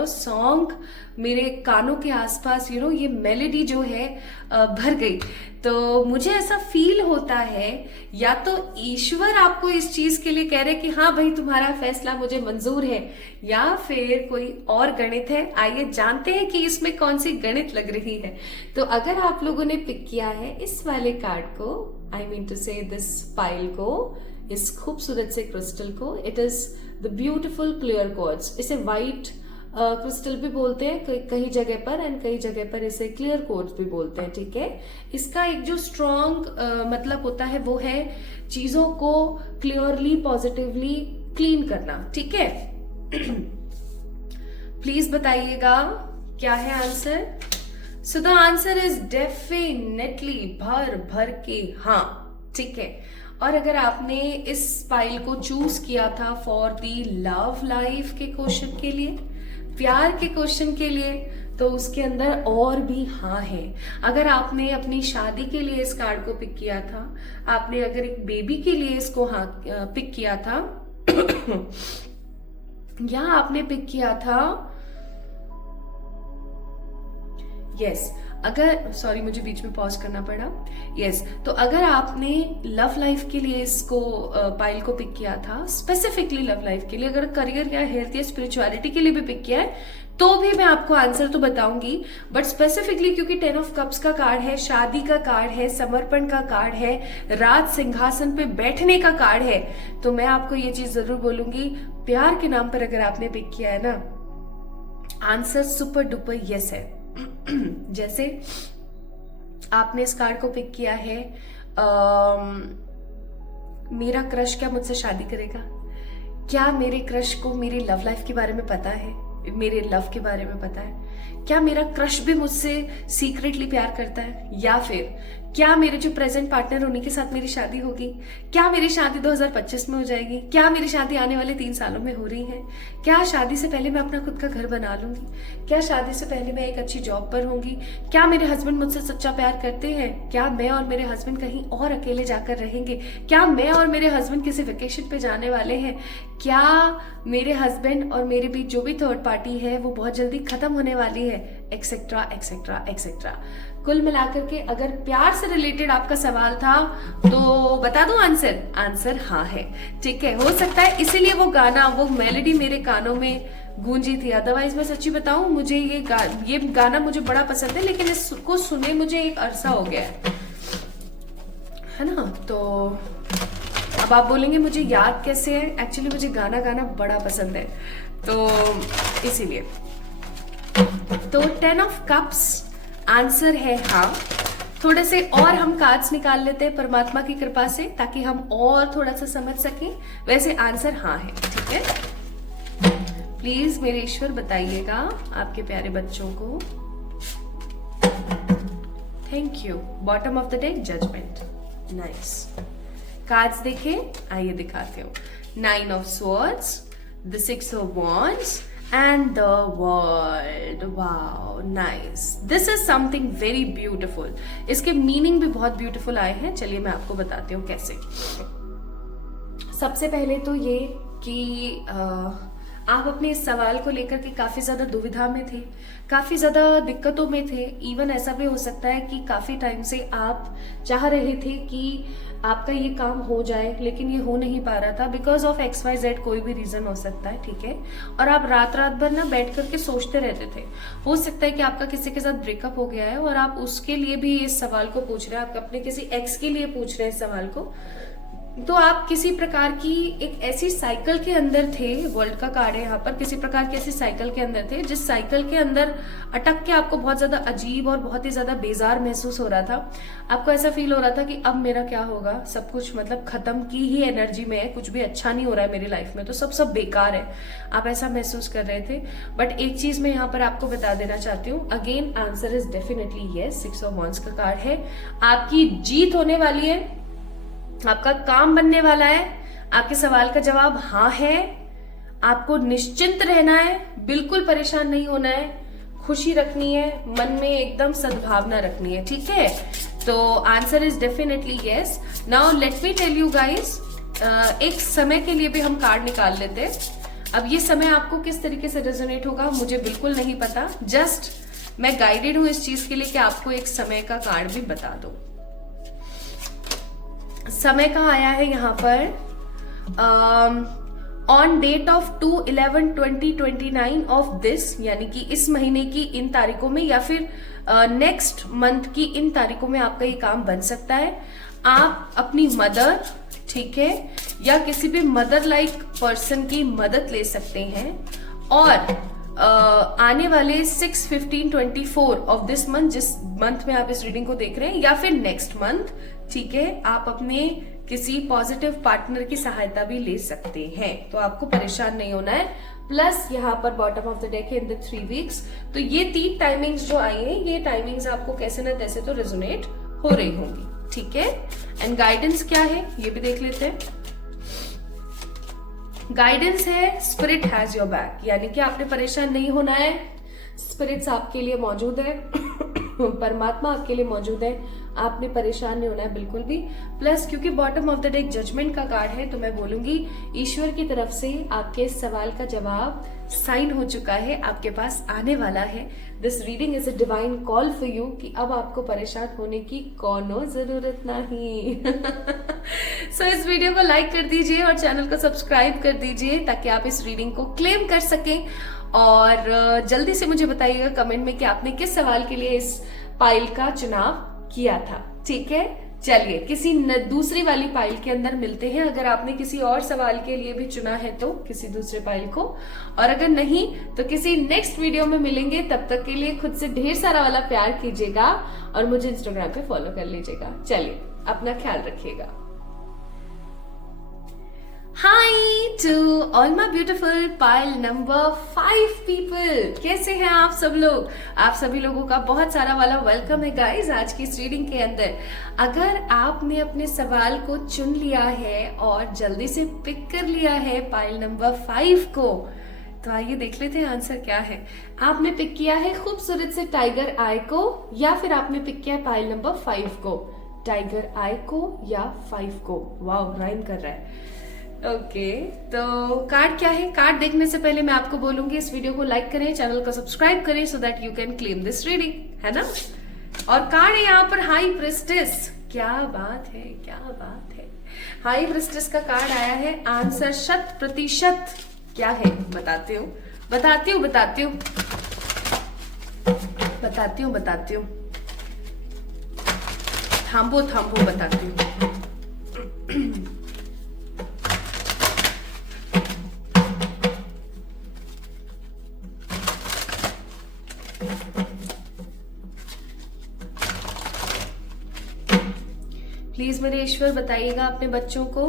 सॉन्ग मेरे कानों के आसपास, ये मेलोडी जो है भर गई। तो मुझे ऐसा फील होता है या तो ईश्वर आपको इस चीज के लिए कह रहे कि हाँ भाई तुम्हारा फैसला मुझे मंजूर है, या फिर कोई और गणित है। आइए जानते हैं कि इसमें कौन सी गणित लग रही है। तो अगर आप लोगों ने पिक किया है इस वाले कार्ड को, आई मीन टू से दिस पाइल को, इस खूबसूरत से क्रिस्टल को, it is the beautiful clear quartz. इसे व्हाइट क्रिस्टल भी बोलते हैं कई जगह पर, एंड कई जगह पर इसे क्लियर क्वार्ट्ज भी बोलते हैं, ठीक है। इसका एक जो स्ट्रॉन्ग मतलब होता है वो है चीजों को क्लियरली पॉजिटिवली क्लीन करना, ठीक है। प्लीज बताइएगा क्या है answer. So the answer is definitely भर के हाँ, ठीक है। और अगर आपने इस पाइल को चूज किया था फॉर दी लव लाइफ के क्वेश्चन के लिए, प्यार के क्वेश्चन के लिए, तो उसके अंदर और भी हाँ है। अगर आपने अपनी शादी के लिए इस कार्ड को पिक किया था, आपने अगर एक बेबी के लिए इसको हाँ पिक किया था या आपने पिक किया था यस अगर सॉरी मुझे बीच में पॉज करना पड़ा यस तो अगर आपने लव लाइफ के लिए इसको पाइल को पिक किया था, स्पेसिफिकली लव लाइफ के लिए, अगर करियर या हेल्थ या स्पिरिचुअलिटी के लिए भी पिक किया है तो भी मैं आपको आंसर तो बताऊंगी, बट स्पेसिफिकली क्योंकि 10 ऑफ कप्स का कार्ड है, शादी का कार्ड है, समर्पण का कार्ड है, राज सिंहासन पे बैठने का कार्ड है, तो मैं आपको ये चीज जरूर बोलूंगी, प्यार के नाम पर अगर आपने पिक किया है ना, आंसर सुपर डुपर यस है। जैसे आपने इस कार्ड को पिक किया है, मेरा क्रश क्या मुझसे शादी करेगा? क्या मेरे क्रश को मेरी लव लाइफ के बारे में पता है, मेरे लव के बारे में पता है? क्या मेरा क्रश भी मुझसे सीक्रेटली प्यार करता है? या फिर क्या मेरे जो प्रेजेंट पार्टनर उन्हीं के साथ मेरी शादी होगी? क्या मेरी शादी 2025 में हो जाएगी? क्या मेरी शादी आने वाले 3 सालों में हो रही है? क्या शादी से पहले मैं अपना खुद का घर बना लूंगी? क्या शादी से पहले मैं एक अच्छी जॉब पर होंगी? क्या मेरे हस्बैंड मुझसे सच्चा प्यार करते हैं? क्या मैं और मेरे हस्बैंड कहीं और अकेले जाकर रहेंगे? क्या मैं और मेरे हस्बैंड किसी वेकेशन पे जाने वाले हैं? क्या मेरे हस्बैंड और मेरे बीच जो भी थर्ड पार्टी है वो बहुत जल्दी खत्म होने वाली है? Etcetera etcetera etcetera. कुल मिलाकर के अगर प्यार से रिलेटेड आपका सवाल था तो बता दूं आंसर? आंसर हाँ है। ठीक है, हो सकता है इसीलिए वो गाना, वो मेलोडी मेरे कानों में गूंजी थी। अदरवाइज मैं सच्ची बताऊं, मुझे ये गाना मुझे बड़ा पसंद है, लेकिन इसको सुने मुझे एक अरसा हो गया है ना। तो अब आप बोलेंगे मुझे याद कैसे है? एक्चुअली मुझे गाना गाना बड़ा पसंद है, तो इसीलिए। तो 10 ऑफ कप्स आंसर है हाँ। थोड़े से और हम कार्ड्स निकाल लेते हैं परमात्मा की कृपा से, ताकि हम और थोड़ा सा समझ सकें। वैसे आंसर हाँ है, ठीक है। प्लीज मेरे ईश्वर बताइएगा आपके प्यारे बच्चों को। Thank you. Bottom of the deck judgement, nice. Cards देखें, आइए दिखाते हो। 9 of swords, the 6 of wands and the world. Wow, nice. This is something very beautiful. इसके मीनिंग भी बहुत ब्यूटीफुल आए हैं। चलिए मैं आपको बताती हूँ कैसे। सबसे पहले तो ये कि आप अपने इस सवाल को लेकर के काफी ज्यादा दुविधा में थे, काफी ज्यादा दिक्कतों में थे। इवन ऐसा भी हो सकता है कि काफी टाइम से आप चाह रहे थे कि आपका ये काम हो जाए, लेकिन ये हो नहीं पा रहा था बिकॉज ऑफ XYZ, कोई भी रीजन हो सकता है, ठीक है। और आप रात रात भर ना बैठ करके सोचते रहते थे। हो सकता है कि आपका किसी के साथ ब्रेकअप हो गया है और आप उसके लिए भी इस सवाल को पूछ रहे हैं, आप अपने किसी एक्स के लिए पूछ रहे हैं इस सवाल को। तो आप किसी प्रकार की एक ऐसी साइकिल के अंदर थे, वर्ल्ड का कार्ड है यहाँ पर, किसी प्रकार की ऐसी साइकिल के अंदर थे जिस साइकिल के अंदर अटक के आपको बहुत ज्यादा अजीब और बहुत ही ज्यादा बेजार महसूस हो रहा था। आपको ऐसा फील हो रहा था कि अब मेरा क्या होगा, सब कुछ मतलब खत्म की ही एनर्जी में है, कुछ भी अच्छा नहीं हो रहा है मेरी लाइफ में, तो सब बेकार है, आप ऐसा महसूस कर रहे थे। बट एक चीज मैं यहाँ पर आपको बता देना चाहती हूँ, again answer is definitely yes. 6 of wands का कार्ड है, आपकी जीत होने वाली है, आपका काम बनने वाला है, आपके सवाल का जवाब हाँ है। आपको निश्चिंत रहना है, बिल्कुल परेशान नहीं होना है, खुशी रखनी है, मन में एकदम सद्भावना रखनी है, ठीक है। तो answer is definitely yes. Now let me tell you guys, एक समय के लिए भी हम कार्ड निकाल लेते हैं। अब ये समय आपको किस तरीके से रेजोनेट होगा मुझे बिल्कुल नहीं पता, जस्ट मैं गाइडेड हूं इस चीज के लिए कि आपको एक समय का कार्ड भी बता दो। समय का आया है यहाँ पर on date of 2/11/2029 of this, यानी कि इस महीने की इन तारीखों में या फिर नेक्स्ट मंथ की इन तारीखों में आपका ये काम बन सकता है। आप अपनी मदर, ठीक है, या किसी भी मदर लाइक पर्सन की मदद ले सकते हैं। और आने वाले 6/15/24 ऑफ दिस मंथ, जिस मंथ में आप इस रीडिंग को देख रहे हैं, या फिर नेक्स्ट मंथ, ठीक है, आप अपने किसी पॉजिटिव पार्टनर की सहायता भी ले सकते हैं, तो आपको परेशान नहीं होना है। प्लस यहाँ पर बॉटम ऑफ द डेक है इन द 3 वीक्स, तो ये 3 टाइमिंग्स जो आई हैं, ये टाइमिंग्स आपको कैसे ना तैसे तो रेजोनेट हो रही होंगी, ठीक है। एंड गाइडेंस क्या है ये भी देख लेते हैं। गाइडेंस है स्पिरिट हैज योर बैक, यानी कि आपने परेशान नहीं होना है, स्पिरिट्स आपके लिए मौजूद है, परमात्मा आपके लिए मौजूद है, आपने परेशान नहीं होना है बिल्कुल भी। प्लस क्योंकि bottom of the day judgement का कार्ड है, तो मैं बोलूंगी ईश्वर की तरफ से आपके इस सवाल का जवाब साइन हो चुका है, आपके पास आने वाला है। This reading is a divine call for you कि अब आपको परेशान होने की कोनो जरूरत नहीं। सो इस वीडियो को लाइक कर दीजिए और चैनल को सब्सक्राइब कर दीजिए ताकि आप इस रीडिंग को क्लेम कर सकें। और जल्दी से मुझे बताइएगा कमेंट में कि आपने किस सवाल के लिए इस पाइल का चुनाव किया था। ठीक है, चलिए किसी दूसरी वाली पाइल के अंदर मिलते हैं। अगर आपने किसी और सवाल के लिए भी चुना है तो किसी दूसरे पाइल को, और अगर नहीं तो किसी नेक्स्ट वीडियो में मिलेंगे। तब तक के लिए खुद से ढेर सारा वाला प्यार कीजिएगा और मुझे इंस्टाग्राम पे फॉलो कर लीजिएगा। चलिए, अपना ख्याल रखिएगा। Hi to all my beautiful pile number 5 people। कैसे हैं आप सब लोग? आप सभी लोगों का बहुत सारा वाला वेलकम है गाइस आज की इस रीडिंग के अंदर। अगर आपने अपने सवाल को चुन लिया है और जल्दी से पिक कर लिया है पाइल नंबर 5 को, तो आइए देख लेते हैं आंसर क्या है। आपने पिक किया है खूबसूरत से टाइगर आई को, या फिर आपने पिक किया पाइल नंबर 5 को, टाइगर आई को या 5 को। वाह, राइम कर रहा है। ओके, तो कार्ड क्या है? कार्ड देखने से पहले मैं आपको बोलूंगी इस वीडियो को लाइक करें, चैनल को सब्सक्राइब करें so that you can claim this reading, है ना। और कार्ड है यहाँ पर हाई प्रिस्टेस। क्या बात है, क्या बात है। हाई प्रिस्टेस का कार्ड आया है। आंसर 100% क्या है बताती हूँ, बताती हूँ, बताती हूँ, बताती हूँ, बताती हूँ। थाम्बो थाम्बो, बताती हूँ। प्लीज मेरे ईश्वर बताइएगा अपने बच्चों को।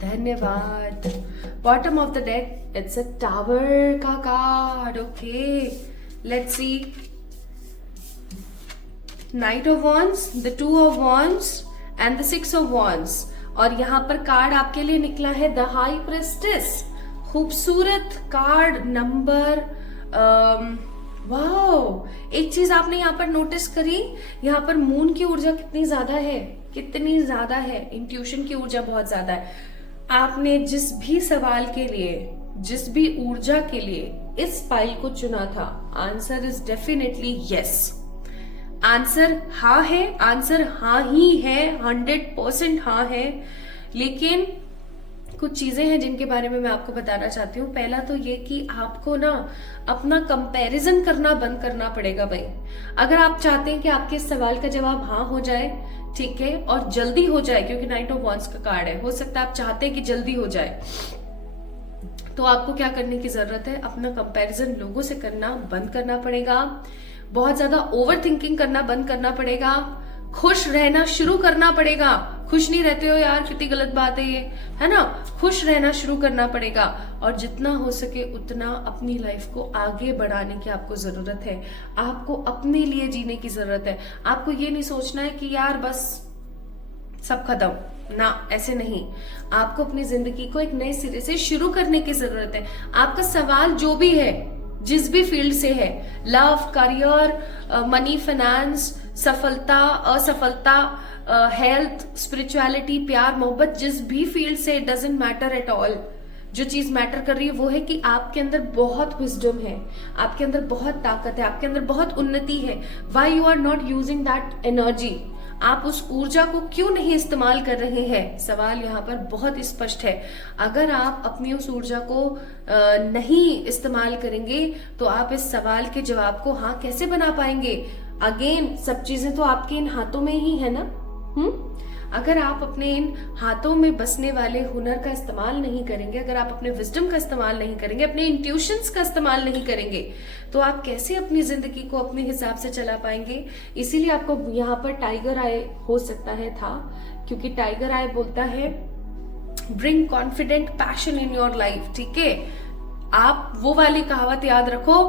धन्यवाद। Bottom of the deck it's a tower का card. Okay, let's see. Knight of wands, the 2 of wands and the 6 of wands. और यहाँ पर कार्ड आपके लिए निकला है द हाई प्रेस्टिस। खूबसूरत कार्ड नंबर। वाओ, एक चीज आपने यहाँ पर नोटिस करी, यहाँ पर मून की ऊर्जा कितनी ज्यादा है, कितनी ज्यादा है। इंट्यूशन की ऊर्जा बहुत ज्यादा है। आपने जिस भी सवाल के लिए, जिस भी ऊर्जा के लिए इस पाइल को चुना था, answer is definitely yes. Answer हाँ है, आंसर हाँ ही है, 100% हाँ है। लेकिन कुछ चीजें हैं जिनके बारे में मैं आपको बताना चाहती हूँ। पहला तो ये कि आपको ना अपना कंपैरिजन करना बंद करना पड़ेगा भाई। अगर आप चाहते हैं कि आपके इस सवाल का जवाब हाँ हो जाए, ठीक है, और जल्दी हो जाए, क्योंकि नाइट ऑफ वॉन्ड्स का कार्ड है, हो सकता है आप चाहते हैं कि जल्दी हो जाए, तो आपको क्या करने की जरूरत है? अपना कंपैरिजन लोगों से करना बंद करना पड़ेगा। बहुत ज्यादा ओवर थिंकिंग करना बंद करना पड़ेगा। खुश रहना शुरू करना पड़ेगा। खुश नहीं रहते हो यार, कितनी गलत बात है ये, है ना। खुश रहना शुरू करना पड़ेगा और जितना हो सके उतना अपनी लाइफ को आगे बढ़ाने की आपको जरूरत है। आपको अपने लिए जीने की जरूरत है। आपको ये नहीं सोचना है कि यार बस सब खत्म, ना, ऐसे नहीं। आपको अपनी जिंदगी को एक नए सिरे से शुरू करने की जरूरत है। आपका सवाल जो भी है, जिस भी फील्ड से है, लव, करियर, मनी, फाइनेंस, सफलता, असफलता, हेल्थ, स्पिरिचुअलिटी, प्यार, मोहब्बत, जिस भी फील्ड से, it doesn't matter at all. जो चीज मैटर कर रही है वो है कि आपके अंदर बहुत विजडम है, आपके अंदर बहुत ताकत है, आपके अंदर बहुत उन्नति है। Why you are not using that energy? आप उस ऊर्जा को क्यों नहीं इस्तेमाल कर रहे हैं? सवाल यहाँ पर बहुत स्पष्ट है। अगर आप अपनी उस ऊर्जा को नहीं इस्तेमाल करेंगे तो आप इस सवाल के जवाब को हाँ कैसे बना पाएंगे? अगेन, सब चीजें तो आपके इन हाथों में ही है ना। अगर आप अपने इन हाथों में बसने वाले हुनर का इस्तेमाल नहीं करेंगे, अगर आप अपने विजडम का इस्तेमाल नहीं करेंगे, अपने इंट्यूशंस का इस्तेमाल नहीं करेंगे, तो आप कैसे अपनी जिंदगी को अपने हिसाब से चला पाएंगे? इसीलिए आपको यहाँ पर टाइगर आई हो सकता है था, क्योंकि टाइगर आई बोलता है bring confident passion in your life. ठीक है, आप वो वाली कहावत याद रखो,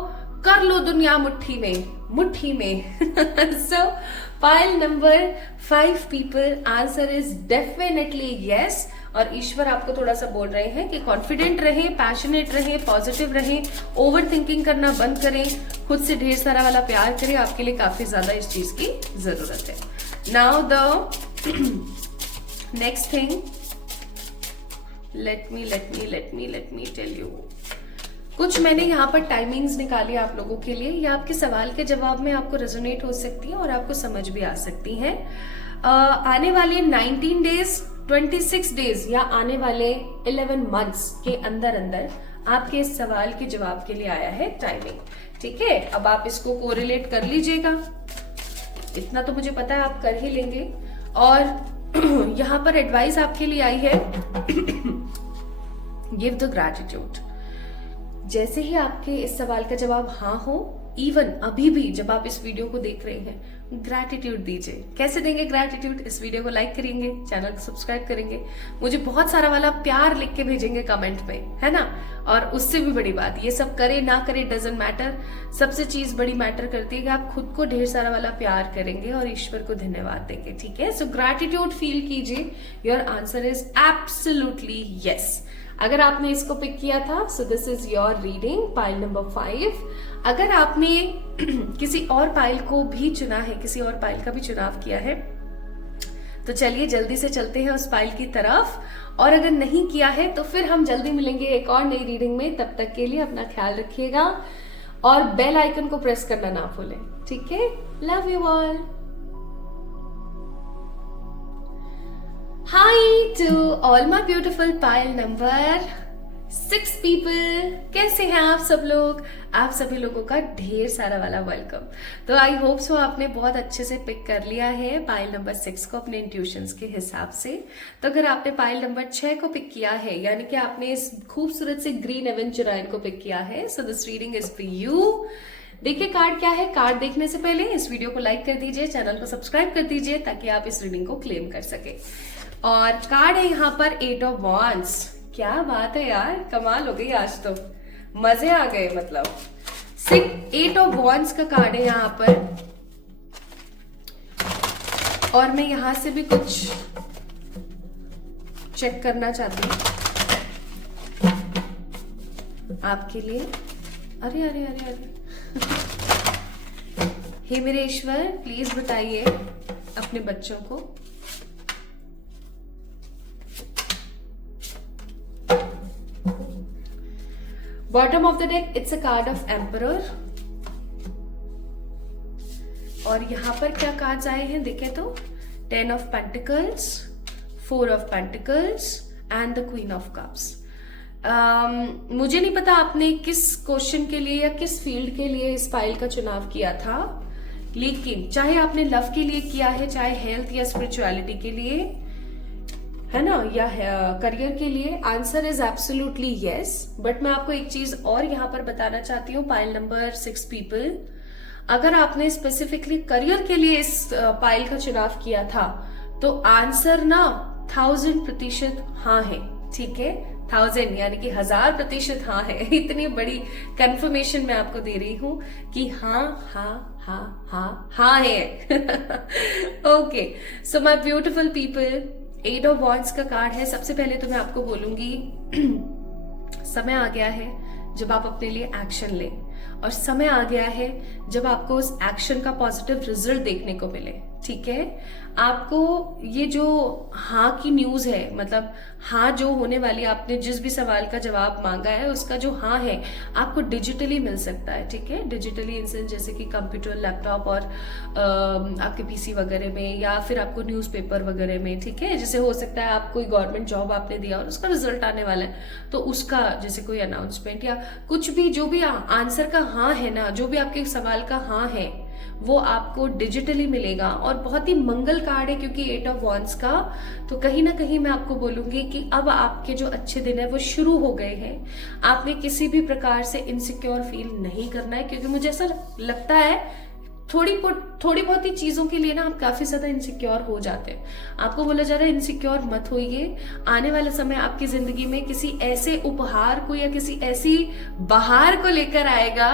कर लो दुनिया मुट्ठी में, मुट्ठी में। So pile number 5 people, answer is definitely yes। और ईश्वर आपको थोड़ा सा बोल रहे हैं कि कॉन्फिडेंट रहें, पैशनेट रहें, पॉजिटिव रहें, ओवर थिंकिंग करना बंद करें, खुद से ढेर सारा वाला प्यार करें, आपके लिए काफी ज्यादा इस चीज की जरूरत है। Now the next thing, let me tell you, कुछ मैंने यहाँ पर टाइमिंग्स निकाली आप लोगों के लिए, ये आपके सवाल के जवाब में आपको रेजोनेट हो सकती है और आपको समझ भी आ सकती हैं। आने वाले 19 डेज, 26 डेज या आने वाले 11 मंथ्स के अंदर अंदर आपके इस सवाल के जवाब के लिए आया है टाइमिंग, ठीक है। अब आप इसको कोरिलेट कर लीजिएगा, इतना तो मुझे पता है आप कर ही लेंगे। और यहाँ पर एडवाइस आपके लिए आई है, गिव द ग्रैटिट्यूड। जैसे ही आपके इस सवाल का जवाब हाँ हो, इवन अभी भी जब आप इस वीडियो को देख रहे हैं, ग्रैटिट्यूड दीजिए। कैसे देंगे ग्रैटिट्यूड? इस वीडियो को लाइक करेंगे, चैनल को सब्सक्राइब करेंगे, मुझे बहुत सारा वाला प्यार लिख के भेजेंगे कमेंट में, है ना। और उससे भी बड़ी बात, ये सब करे ना करे डजंट मैटर, सबसे चीज बड़ी मैटर करती है कि आप खुद को ढेर सारा वाला प्यार करेंगे और ईश्वर को धन्यवाद देंगे, ठीक है। सो ग्रैटिट्यूड फील कीजिए। Your answer is absolutely yes. अगर आपने इसको पिक किया था, so this is your reading, pile number 5। अगर आपने किसी और पाइल को भी चुना है, किसी और पाइल का भी चुनाव किया है, तो चलिए जल्दी से चलते हैं उस पाइल की तरफ। और अगर नहीं किया है तो फिर हम जल्दी मिलेंगे एक और नई रीडिंग में। तब तक के लिए अपना ख्याल रखिएगा और बेल आइकन को प्रेस करना ना भूलें, ठीक है। Love you all. Hi to all my beautiful pile number 6 people, कैसे हैं आप सब लोग? आप सभी लोगों का ढेर सारा वाला वेलकम। तो आई होप सो आपने बहुत अच्छे से पिक कर लिया है पाइल नंबर 6 को अपने इंट्यूशंस के हिसाब से। तो अगर आपने पाइल नंबर 6 को पिक किया है, यानी कि आपने इस खूबसूरत से ग्रीन एवेंचुराइन को पिक किया है, so this reading is for you. देखिए कार्ड क्या है। कार्ड देखने से पहले इस वीडियो को लाइक कर दीजिए, चैनल को सब्सक्राइब कर दीजिए ताकि आप इस रीडिंग को क्लेम कर सके। और कार्ड है यहाँ पर 8 ऑफ वॉन्ड्स। क्या बात है यार, कमाल हो गई आज तो, मजे आ गए। मतलब 8 ऑफ वॉन्ड्स का कार्ड है यहाँ पर। और मैं यहां से भी कुछ चेक करना चाहती हूँ आपके लिए। अरे अरे अरे अरे हे मेरे ईश्वर, प्लीज बताइए अपने बच्चों को। Bottom of the deck, it's a card of emperor. और यहां पर क्या कार्ड्स आए हैं देखें तो, 10 of pentacles, 4 of pentacles and the queen of cups. मुझे नहीं पता आपने किस क्वेश्चन के लिए या किस फील्ड के लिए इस फाइल का चुनाव किया था, लेकिन चाहे आपने लव के लिए किया है, चाहे हेल्थ या स्पिरिचुअलिटी के लिए, है ना, या करियर के लिए, answer is absolutely yes. But मैं आपको एक चीज और यहाँ पर बताना चाहती हूँ, पाइल नंबर 6 पीपल, अगर आपने स्पेसिफिकली करियर के लिए इस पाइल का चुनाव किया था तो आंसर ना 1000% हाँ है, ठीक है। 1000 यानी कि 1000% हाँ है। इतनी बड़ी कंफर्मेशन मैं आपको दे रही हूं कि हाँ हाँ हाँ हाँ हाँ है। Okay, so my beautiful people, 8 of wands का कार्ड है। सबसे पहले तो मैं आपको बोलूंगी समय आ गया है जब आप अपने लिए एक्शन लें, और समय आ गया है जब आपको उस एक्शन का पॉजिटिव रिजल्ट देखने को मिले, ठीक है। आपको ये जो हाँ की न्यूज है, मतलब हाँ जो होने वाली, आपने जिस भी सवाल का जवाब मांगा है उसका जो हाँ है आपको डिजिटली मिल सकता है, ठीक है। डिजिटली इन सेंस जैसे कि कंप्यूटर, लैपटॉप और आपके पीसी वगैरह में, या फिर आपको न्यूज़पेपर वगैरह में, ठीक है। जैसे हो सकता है आप कोई गवर्नमेंट जॉब आपने दिया और उसका रिजल्ट आने वाला है, तो उसका जैसे कोई अनाउंसमेंट या कुछ भी, जो भी आंसर का हाँ है ना, जो भी आपके सवाल का हाँ है वो आपको डिजिटली मिलेगा। और बहुत ही मंगल कार्ड है क्योंकि 8 ऑफ वॉन्ड्स का, तो कहीं ना कहीं मैं आपको बोलूंगी कि अब आपके जो अच्छे दिन है वो शुरू हो गए हैं। आपने किसी भी प्रकार से इनसिक्योर फील नहीं करना है, क्योंकि मुझे ऐसा लगता है थोड़ी बहुत ही चीजों के लिए ना आप काफी ज्यादा इनसिक्योर हो जाते हैं। आपको बोला जा रहा है इनसिक्योर मत होइए। आने वाला समय आपकी जिंदगी में किसी ऐसे उपहार को या किसी ऐसी बहार को लेकर आएगा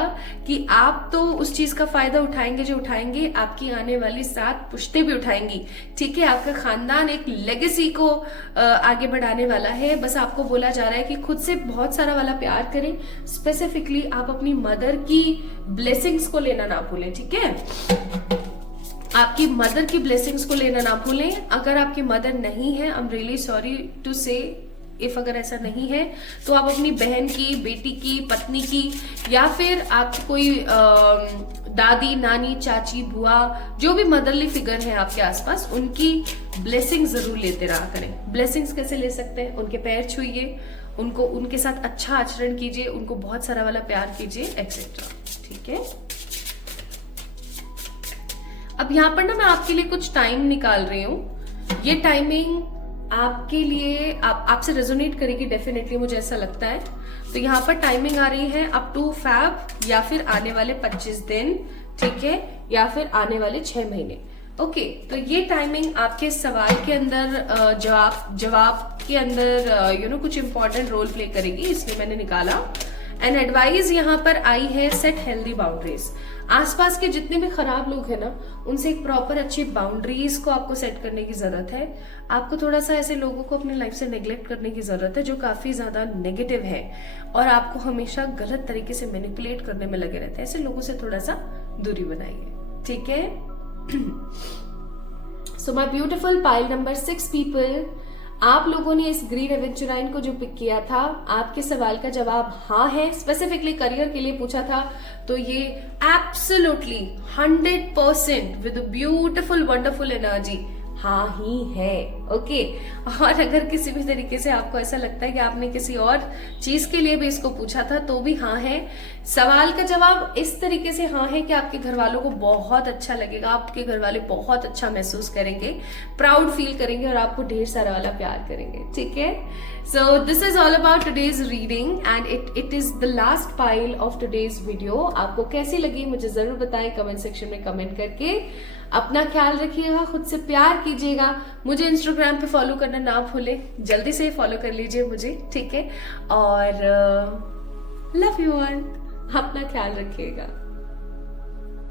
कि आप तो उस चीज का फायदा उठाएंगे, जो उठाएंगे आपकी आने वाली 7 पुश्तें भी उठाएंगी। ठीक है, आपका खानदान एक लेगेसी को आगे बढ़ाने वाला है। बस आपको बोला जा रहा है कि खुद से बहुत सारा वाला प्यार करें। स्पेसिफिकली आप अपनी मदर की ब्लेसिंग्स को लेना ना भूलें। ठीक है, आपकी मदर की ब्लेसिंग्स को लेना ना भूलें। अगर आपकी मदर नहीं है, I am really sorry to say, if अगर ऐसा नहीं है तो आप अपनी बहन की, बेटी की, पत्नी की, या फिर आप कोई दादी, नानी, चाची, बुआ, जो भी मदरली फिगर है आपके आसपास, उनकी ब्लेसिंग जरूर लेते रहा करें। ब्लेसिंग्स कैसे ले सकते हैं? उनके पैर छुइए, उनको उनके साथ अच्छा आचरण कीजिए, उनको बहुत सारा वाला प्यार कीजिए, एक्सेट्रा। ठीक है, अब यहाँ पर ना मैं आपके लिए कुछ टाइम निकाल रही हूँ। ये टाइमिंग आपके लिए आपसे रेजोनेट करेगी डेफिनेटली, मुझे ऐसा लगता है। तो यहाँ पर टाइमिंग आ रही है अप टू फैब, या फिर आने वाले 25 दिन, ठीक है, या फिर आने वाले 6 महीने। ओके, तो ये टाइमिंग आपके सवाल के अंदर जवाब के अंदर कुछ इंपॉर्टेंट रोल प्ले करेगी, इसलिए मैंने निकाला। एंड एडवाइस यहाँ पर आई है, सेट हेल्दी बाउंड्रीज। आसपास के जितने भी खराब लोग हैं ना, उनसे एक प्रॉपर अच्छी बाउंड्रीज को आपको सेट करने की जरूरत है। आपको थोड़ा सा ऐसे लोगों को अपनी लाइफ से नेग्लेक्ट करने की जरूरत है जो काफी ज्यादा नेगेटिव है और आपको हमेशा गलत तरीके से मैनिपुलेट करने में लगे रहते हैं। ऐसे लोगों से थोड़ा सा दूरी बनाइए। ठीक है, so my beautiful pile number 6 people, आप लोगों ने इस ग्रीन एवेंचुराइन को जो पिक किया था, आपके सवाल का जवाब हाँ है। स्पेसिफिकली करियर के लिए पूछा था, तो ये absolutely 100% with beautiful wonderful energy हाँ ही है। ओके, और अगर किसी भी तरीके से आपको ऐसा लगता है कि आपने किसी और चीज के लिए भी इसको पूछा था, तो भी हाँ है। सवाल का जवाब इस तरीके से हाँ है कि आपके घर वालों को बहुत अच्छा लगेगा, आपके घर वाले बहुत अच्छा महसूस करेंगे, प्राउड फील करेंगे और आपको ढेर सारा वाला प्यार करेंगे। ठीक है, so this is all about today's reading and it is the last pile of today's video. आपको कैसी लगी मुझे जरूर बताएं कमेंट सेक्शन में कमेंट करके। अपना ख्याल रखिएगा, खुद से प्यार कीजिएगा। मुझे इंस्टाग्राम पे फॉलो करना ना भूले, जल्दी से फॉलो कर लीजिए मुझे। ठीक है, और लव यू ऑल, अपना ख्याल रखिएगा।